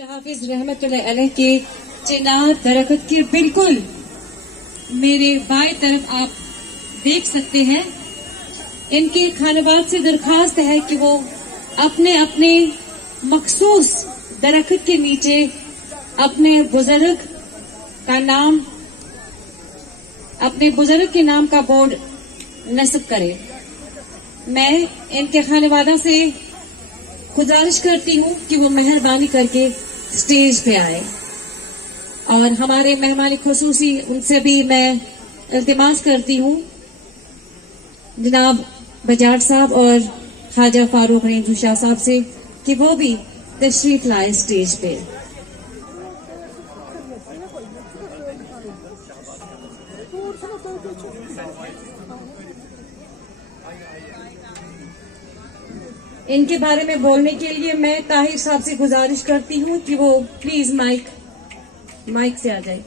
हाफिज रहमतुल्लाह अलैह के चिनार दरख्त के बिल्कुल मेरे बाएं तरफ आप देख सकते हैं। इनके खानवाद से दरखास्त है कि वो अपने अपने मखसूस दरख्त के नीचे अपने बुजुर्ग के नाम का बोर्ड नस्ब करे। मैं इनके खानवादा से गुजारिश करती हूँ कि वो मेहरबानी करके स्टेज पे आए और हमारे मेहमान खुसूसी उनसे भी मैं इल्तिमास करती हूँ जनाब बजाज साहब और ख्वाजा फारूक रेंजू शाह साहब से कि वो भी तशरीफ लाए स्टेज पे। इनके बारे में बोलने के लिए मैं ताहिर साहब से गुजारिश करती हूँ कि वो प्लीज माइक से आ जाए।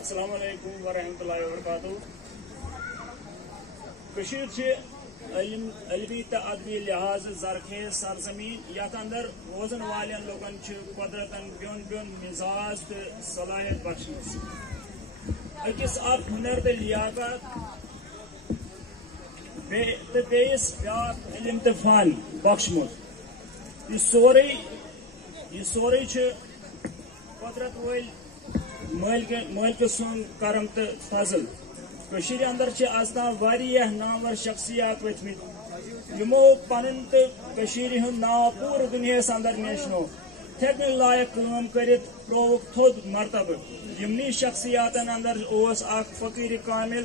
अस्सलाम वालेकुम वरहमतुल्लाहि वबरकातुहू। इल्मी तो अदबी लिहाज जरखेज सरजमीन यथ अंदर रोजन वाले लोगन कुदरतन ब्योन ब्योन मिजाज तो सलाहियत बख्शमत अकिस हुनर तो लियाकत तो बेस ब्या इल्म तो फन बख्शमुत। यह सोरे कुदरत वल मालिक सुन करम तो फजल। अंदर आज तम वारियाह नामवर शख्सियात वथमित यमो पन तो नाव पूरे दुनियास अंदर नेशनो थेन लायक काम करित त्रोवुक थोद मरतब। यमनी शख्सियातन अंदर फकीर कामिल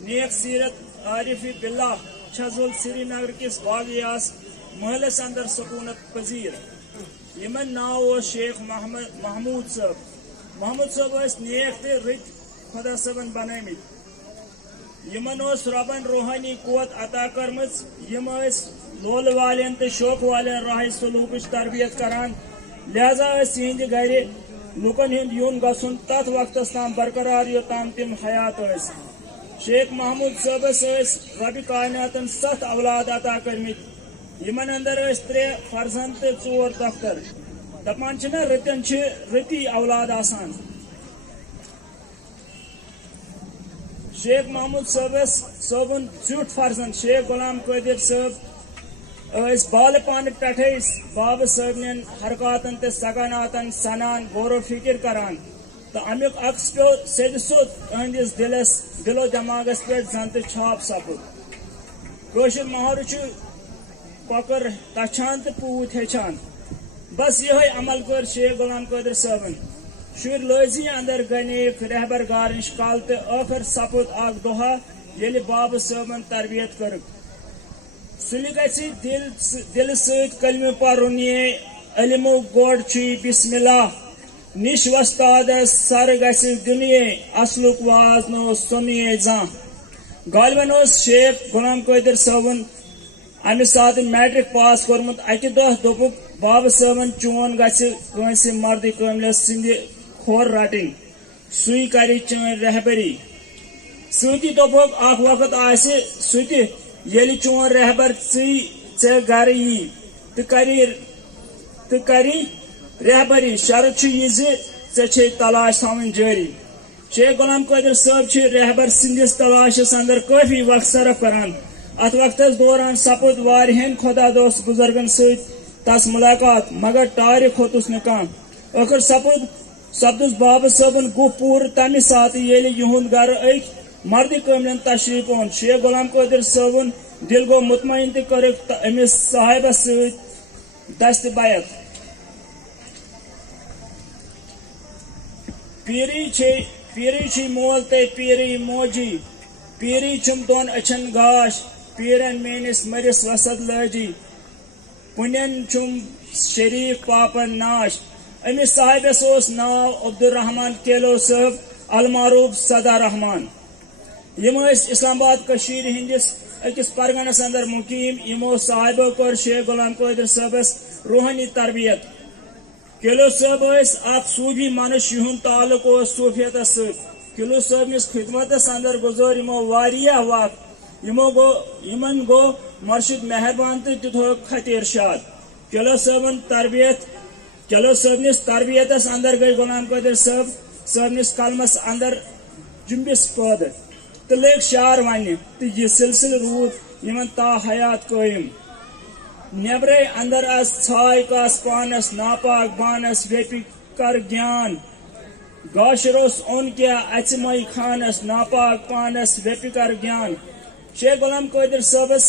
नेक सीरत आरिफी बिल्लाह छजुल श्रीनगर किस बागियास महलस अंदर सकूनत पजीर। यमन नाव शेख महमूद साहब नेक तो रत खुदा सबन बनमित। यमन रबन रूहानी कुत अता कर्मच यम लोल वालें तो शौक वालें राह सलूक तरबियत करान। लिहाजा यहद गर लुकन हुंद यून गसन तथ वक्तस ताम बरकरार योताम तिम हयात। शेख महमूद साहबस रब कायनातन 7 औलाद अता कर्मित। यमन अंदर 3 फर्जंद तो 4 दफ्तर। दपान रतन रती औलाद आसान। शेख महमूद साहबन जुट फर्जंद शेख गुलाम कादिर साहब बाल पान पे बाब साहबन हरकतन तो सगानातन सनान गौर फिक्र करान तो अमुक अक्स पे सेद सोद अहंदिस दिलो दिमागस पे जन तो छाप सपुद। महर पकर तछान तो पूत हेचान। बस यह अमल कर शेख गुलाम कादिर साहबन शुर लजी अंदर गनीक रहबर गारिश काल तो आखिर सपुद अख दोहा ये बाब साहबन तरबियत कर सुल दिल सलम पर्न ये इल्मो गोड बिस्मिल्लाह निश वस्ताद सर गुनिये असलुक वाज नो सुनिये जा। गालिबन शेख गुलाम कादिर साहबन अमे सात मैट्रिक पास कोर्मुत अकि दह दोपुक बाब साहबन चोन गस मर्द कामिल सिंध खोर रटिन सुई कर चन रहबरी सती दोपुक अख वक्त आसि सुत येलि चोन रहबर ऐ गर यी तो करी रहबरी शर्त ये तलाश थवन जारी। शेख गुलाम कादिर साहब रहबर सिंधिस तलाशस अंदर काफी वक्त सरफ करान। अत वक्त दौरान सपुद वारिहन खुदा दोस्त बुजुर्गन सस मुलाकात मगर टार खोतुस न कह। आखिर सपदुस बाब साहबन गु पूर तमि सात ये युंद गर अक मर्द कामिलन तशरीफ ओन। शेख गुलाम कादिर साहबन दिल गो मुतमईन तो कर अमिस साहिबस दस्त बैत। पीरी मोल तो पीरी मोजी पीरी चुम दोन अछन गाश पीरन मेनिस मरिस वसद लजी पुनन चुम शरीफ पापन नाश। अमिस साहिबस नाव अब्दुर्रहमान केलो साहब अलमारूफ सदा रहमान। यम इस्लामाबाद हंदिस अकिस परगनस अंदर मुकीम। यमो साहिबो कर शेख गुलाम कादिर साहबस रूहानी तरबियत किलो साहब सूफी मनुष्य युन ताल्लुक सूफियत किलो साहब खिदमत अंदर गुजर यमो वक्त यमन गो मर्शिद मेहरबान तो दिथो खत इरशाद किलो साहबन तरबियत अंदर गई गुलाम कदर साहब कलमस अंदर जुम्बिस पद तो लग शार वन तो यह सिलसिल रूद यमन ता हयात कायम नेब्रे अंदर छाय कास पानस नापाक बानस वेपि कर ज्ञान गाशरोस ओन क्या अचमई खानस नापाक पानस वेपि कर ज्ञान शेख गुलाम कादिर साहबस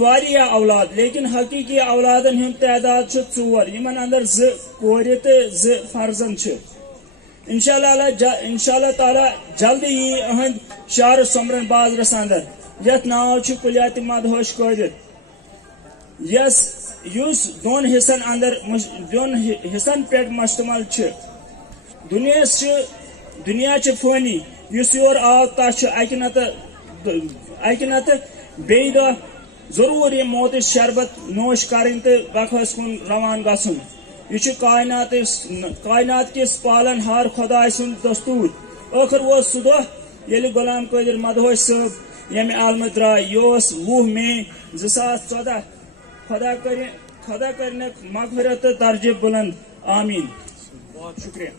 वारिया औलाद लेकिन हकीकी औलादन हुंद तादाद 4 यमन अंदर 2 कोर तो 2 फर्जन इंशाअल्लाह ताला जल्दी यी अहंद शार समरन बाजरस अंदर यथ नाव कुलियात मदहोश कादिर यस युस दोन हिस्सन अंदर दोन हिस्सन पे मुश्तमल दुनिया फानी युस योर आव तक अकि नत बे दह जरूर यह मौत शरबत नोश करें तो बखस कुन रवान गसन यह कायनात किस पालन हार खुदा सुन दस्तूर आखिर वो सह दह ये गुलाम कादिर मदहोश साहब यमे आलम द्राय यह 20 मई 2014 खुदा करने मगफिरत दर्जे बुलंद आमीन। बहुत शुक्रिया।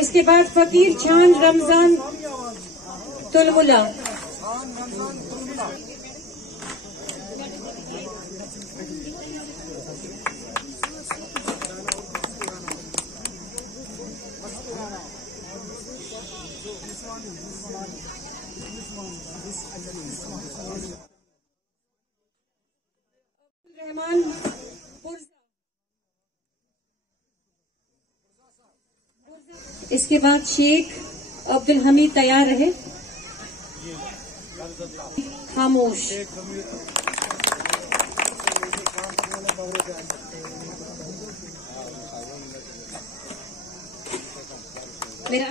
इसके बाद फकीर छान रमजान तुलमुला। इसके बाद शेख अब्दुल हमीद तैयार रहे। खामोश। मेरा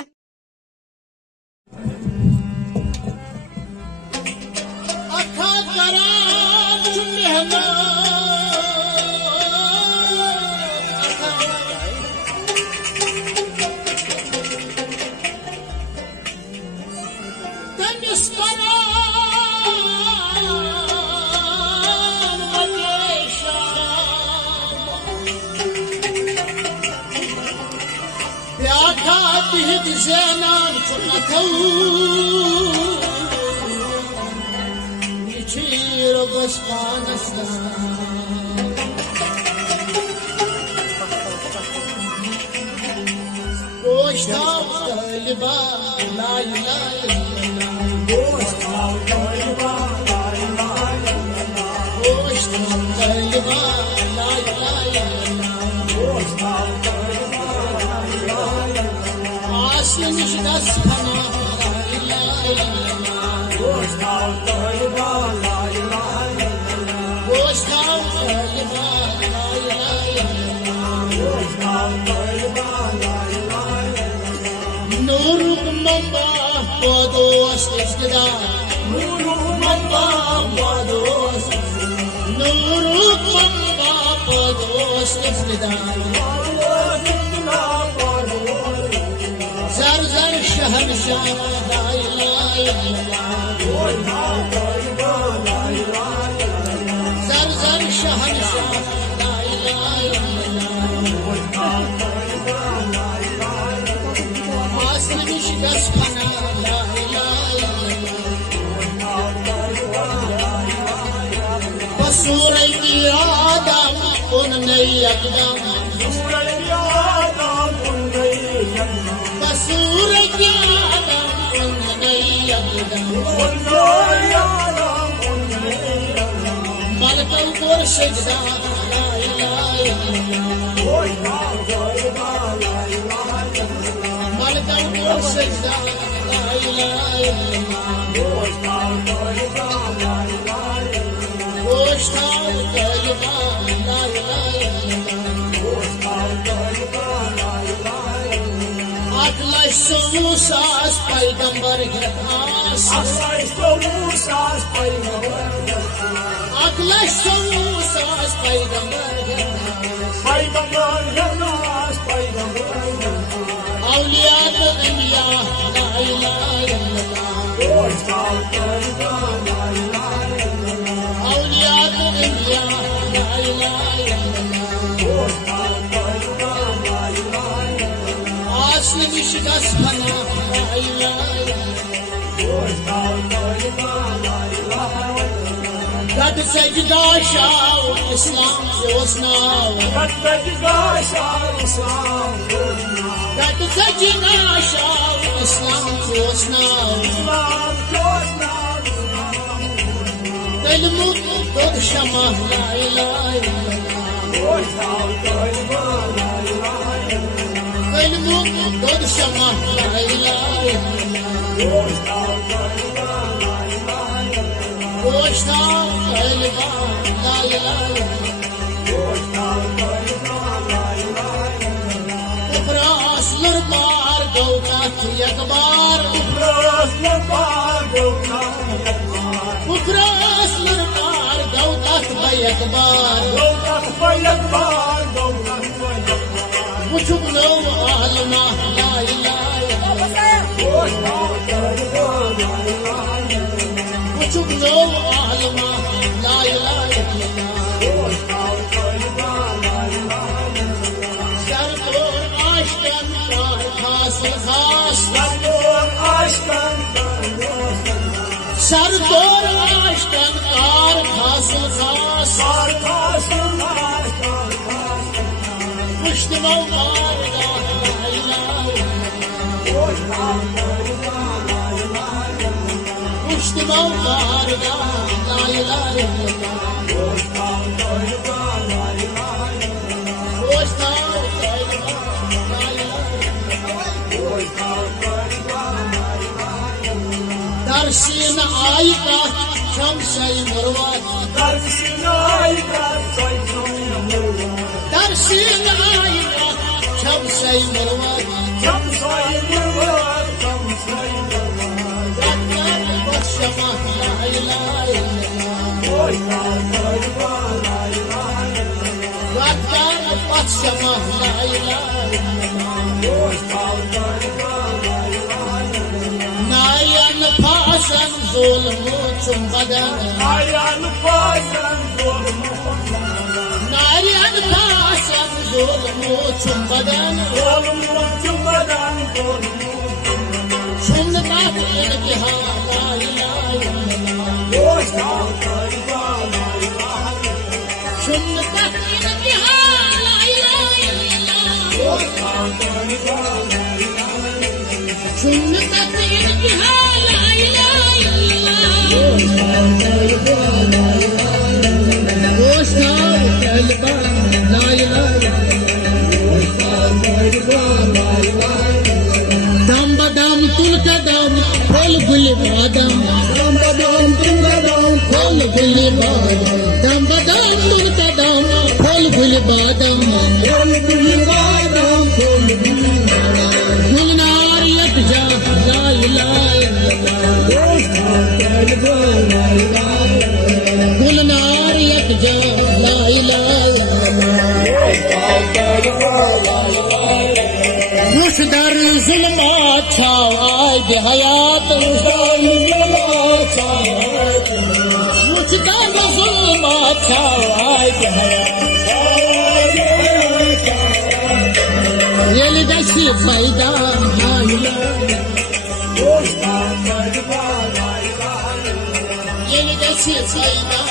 Saas Paigambar Ghas Saas Paigambar Saas Paigambar Awliya Anbiya La ilaha illallah Awliya Anbiya La ilaha illallah Asli Shgas Fana La ilaha Gad Sajda Shah Islam Josna Gad Sajda Shah Islam Josna Telmu Dod Shama La ilaha illallah Telmu Dod Shama La ilaha illallah Goshta Kalba La ilaha illallah Upras Lurbar Gautat Yakbar Upras Lurbar Gautat Bayakbar Muchuklo Alma La ilaha illallah Muchuklo Alma La ilaha illallah Sarkor Ashkan Kar Khas Sarkor Ashkan Kar Khas Mushtimo Marga La ilaha illallah Mushtimo Marga La ilaha illallah Darsin ayka Shamsay Murvat Darsin ayka Shamsay Murvat Zakar Bashama La ilaha illallah Zakar Bashama La ilaha illallah Nayan Pasan Zulmu Chumbadan Nayan Pasan Zulmu Chumbadan Chumbadan Ilkiha La ilaha illallah Chumbadan Ilkiha La ilaha illallah Chumbadan Ilkiha La ilaha Dam badam tulka dam phol guli badam Dam badam tulka dam phol guli badam Dam badam tulka dam phol guli badam Gulnar yatja la ilaha illallah Gulnar yatja la ilaha Mushdar zulmat chawai behayat Mushdar zulmat chawai behayat Yeli dasi faida la ilaha Yeli dasi faida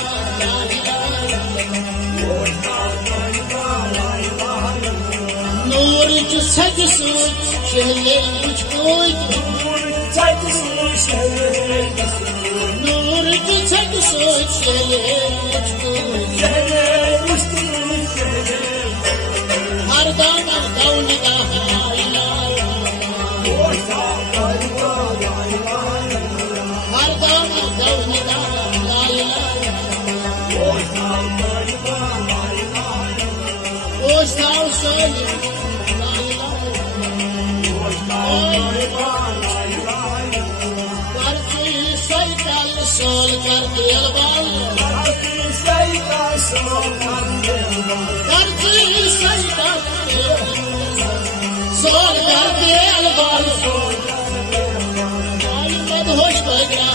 la ilaha Nur jo sajsu chehle mujhko Nur jo sajsu chehle mujhko Har dam gauniga la ilaha Har dam gauniga la ilaha Oshta सोल कर दिल बाल करती सही का soul कर दिल बाल मत होश बजा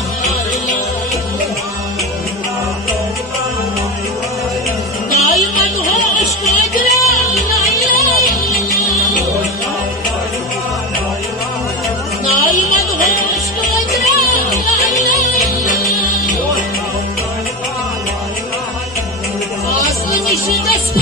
नाई मत होश बजा नाई मत होश बजा आसमान शिकस्त